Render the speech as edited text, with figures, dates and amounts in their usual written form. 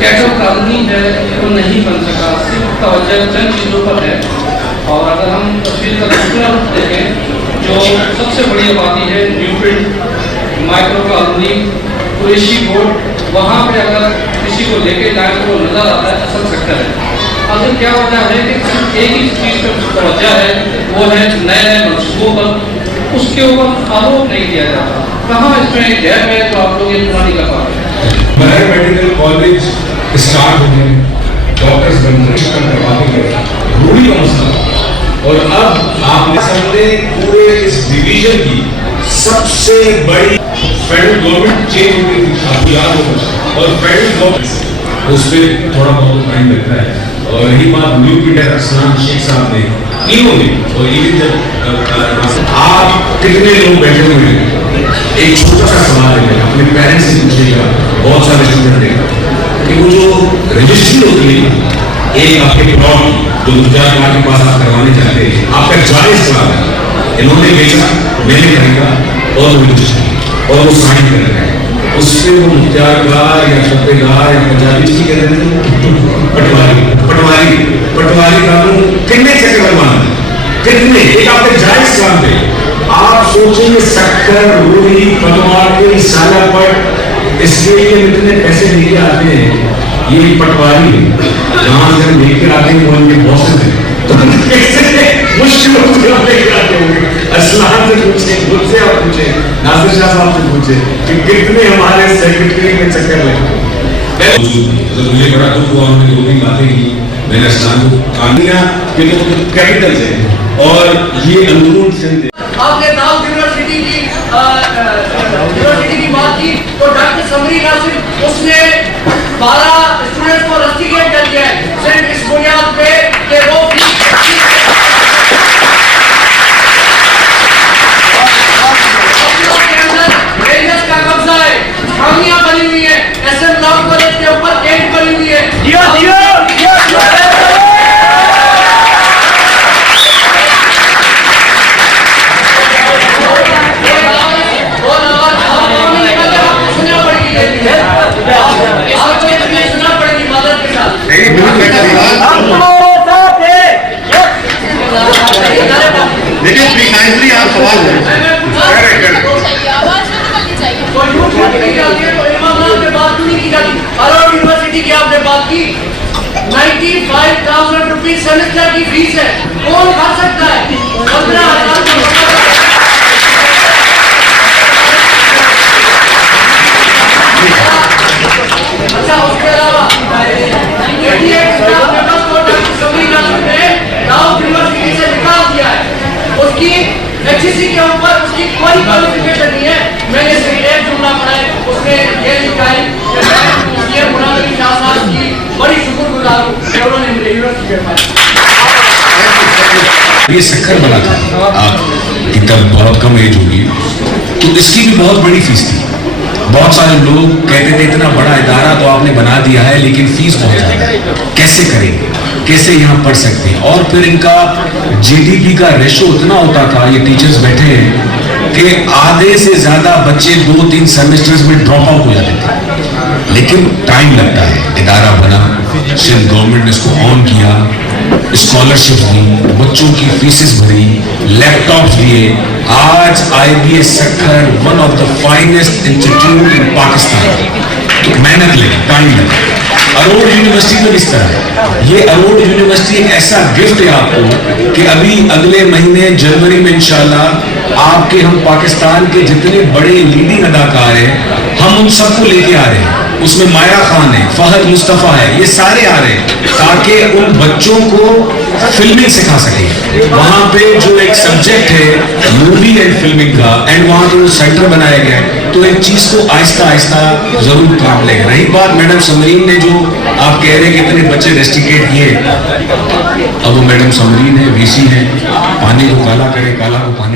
Cadre colony है वो नहीं बन सका, सिर्फ तवज्जो चंद चीज़ों पर है। और अगर हम तस्वीर का दूसरा रुख देखें, जो सबसे बड़ी आबादी है न्यूप्रिंट, माइक्रो कॉलोनी, कुरैशी बोर्ड, वहाँ पे अगर किसी को लेके जाए तो वो नज़र आता है असल सेक्टर है। अगर क्या वजह है कि सिर्फ एक ही चीज़ पर तवज्जो है, वो है नए नए मनसूबों पर, उसके ऊपर आरोप नहीं किया जाता। कहाँ इसमें गैप है तो आप लोग ये पूरा नहीं कर पा रहे। महर मेडिकल कॉलेज स्टार्ट हो गए, डॉक्टर्स बन रहे, रूढ़ी का मसला। और अब आपने सामने पूरे इस डिवीजन की सबसे बड़ी फेडरल गवर्नमेंट चेंज हो गई थी, आपको याद होगा, और फेडरल गवर्नमेंट उस पर थोड़ा बहुत टाइम लगता है। और यही बात न्यू पीटर असलान शेख साहब ने, तीनों ने, और ये जब आप कितने लोग बैठे हुए हैं, एक छोटा सा सवाल है, अपने पेरेंट्स से पूछिएगा, बहुत सारे स्टूडेंट हैं कि वो जो रजिस्ट्री होती है एक आपके प्लॉट जो गुजरात के पास आप करवाने चाहते हैं, आपका जायज सवाल है, इन्होंने बेचा, मैंने खरीदा और रजिस्ट्री और वो साइन कर रहे हैं, उस पर वो मुख्तियारगार या ठेकेदार या पंजाबी की कहते हैं पटवारी कानून कितने चक्कर लगवाना, कितने एक आपके जायज काम पे आप सोचेंगे शक्कर, रूढ़ी, पटवारी, साला पट, इसके लिए इतने पैसे लेके आते हैं। ये पटवारी जहाँ से लेकर आते हैं वो इनके बॉसेस हैं, तो मुश्किलों से लेकर आते होंगे। असलान से पूछे, मुझसे और पूछे, नासिर शाह साहब से पूछे कि कितने हमारे सेक्रेटरी में चक्कर लगते हैं। तो मुझे बड़ा दुख हुआ, उन्होंने दो तीन बातें की, मैंने असलान को कानिया के तो कैपिटल से और ये अंदरून से आपने दाऊद यूनिवर्सिटी की बात की तो डॉक्टर समरी नासिर उसने 12 स्टूडेंट्स को रस्टिकेट कर दिया है सिर्फ इस बुनियाद पे कि वो के अंदर रेंजर्स का कब्जा है, खामियां बनी हुई है, एसएम लॉ कॉलेज के ऊपर टेंट बनी हुई है। लेकिन प्रीसाइजली आप सवाल यूनिवर्सिटी की आपने बात की, 95,000 रुपीज सेमेस्टर की फीस है, कौन भर सकता है? 15,000। अच्छा, उसके अलावा यूनिवर्सिटी से निकाल दिया है, उसकी HEC के ऊपर उसकी कोई क्वालिफिकेशन नहीं है। मैंने सिर्फ एक जुमला पढ़ा है, उसने ये लिखा है कि ये मुनादी शाह साहब की बड़ी शुक्रगुजार हूँ कि उन्होंने मुझे यूनिवर्सिटी में ये शक्कर बना था कि तब बहुत कम एज होगी, तो इसकी भी बहुत बड़ी फीस थी। बहुत सारे लोग कहते थे इतना बड़ा इदारा तो आपने बना दिया है लेकिन फीस बहुत ज़्यादा है, कैसे करेंगे, कैसे यहाँ पढ़ सकते हैं। और फिर इनका GDP का रेशो इतना होता था, ये टीचर्स बैठे हैं, कि आधे से ज़्यादा बच्चे 2-3 सेमेस्टर्स में ड्रॉप आउट हो जाते थे। लेकिन टाइम लगता है, इदारा बना, सिंध गवर्नमेंट ने इसको ऑन किया, स्कॉलरशिप दी, बच्चों की फीसेस भरी, लैपटॉप दिए। आज IBS Sukkur one of the finest institute in Pakistan. मेहनत लगी, टाइम लगा। अरोड़ यूनिवर्सिटी में इस तरह, ये अरोड़ यूनिवर्सिटी एक ऐसा गिफ्ट है आपको कि अभी अगले महीने जनवरी में इंशाल्लाह आपके हम पाकिस्तान के जितने बड़े लीडिंग अदाकार हैं हम उन सबको लेके आ रहे हैं। उसमें माया खान है, फहद मुस्तफ़ा है, ये सारे आ रहे हैं ताकि उन बच्चों को फिल्मिंग सिखा सके। वहाँ पे जो एक सब्जेक्ट है मूवी एंड फिल्मिंग का, एंड वहाँ जो सेंटर बनाया गया है, तो एक चीज को आहिस्ता आहिस्ता जरूर काम लेगा। रही बात मैडम समरीन ने जो आप कह रहे हैं कि इतने बच्चे रेस्टिकेट किए, अब वो मैडम समरीन है, VC है, पानी को काला करे, काला को पानी